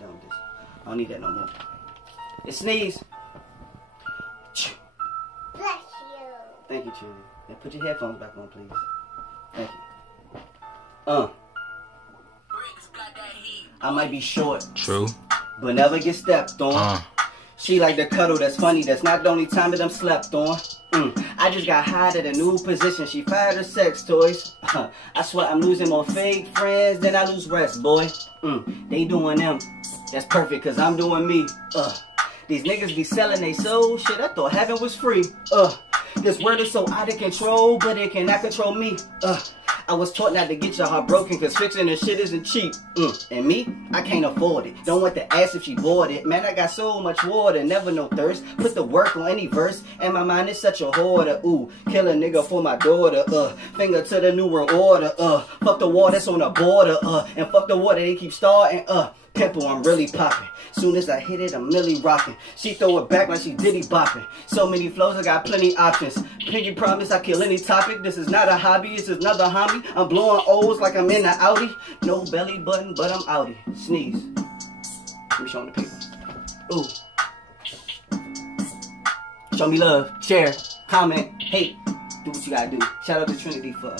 done with this. I don't need that no more. It sneeze. Bless you. Thank you, Trinity. Now put your headphones back on, please. Thank you. I might be short. True. But never get stepped on. She like the cuddle that's funny. That's not the only time that I'm slept on. I just got hired at a new position. She fired her sex toys. I swear I'm losing more fake friends than I lose rest, boy. They doing them. That's perfect, cause I'm doing me. These niggas be selling they soul. Shit, I thought heaven was free. This world is so out of control, but it cannot control me. I was taught not to get your heart broken, cause fixing this shit isn't cheap. And me, I can't afford it. Don't want to ask if she bought it. Man, I got so much water, never no thirst. Put the work on any verse, and my mind is such a hoarder. Ooh, kill a nigga for my daughter. Finger to the new world order. Fuck the war that's on the border. And fuck the war that they keep starting. Pimple, I'm really popping. Soon as I hit it, I'm really rocking. She throw it back like she diddy bopping. So many flows, I got plenty options. Pinky promise I kill any topic. This is not a hobby, it's another homie. I'm blowing O's like I'm in the Audi. No belly button, but I'm outie. Sneeze. Let me show them the people. Ooh. Show me love, share, comment, hate. Do what you gotta do. Shout out to Trinity for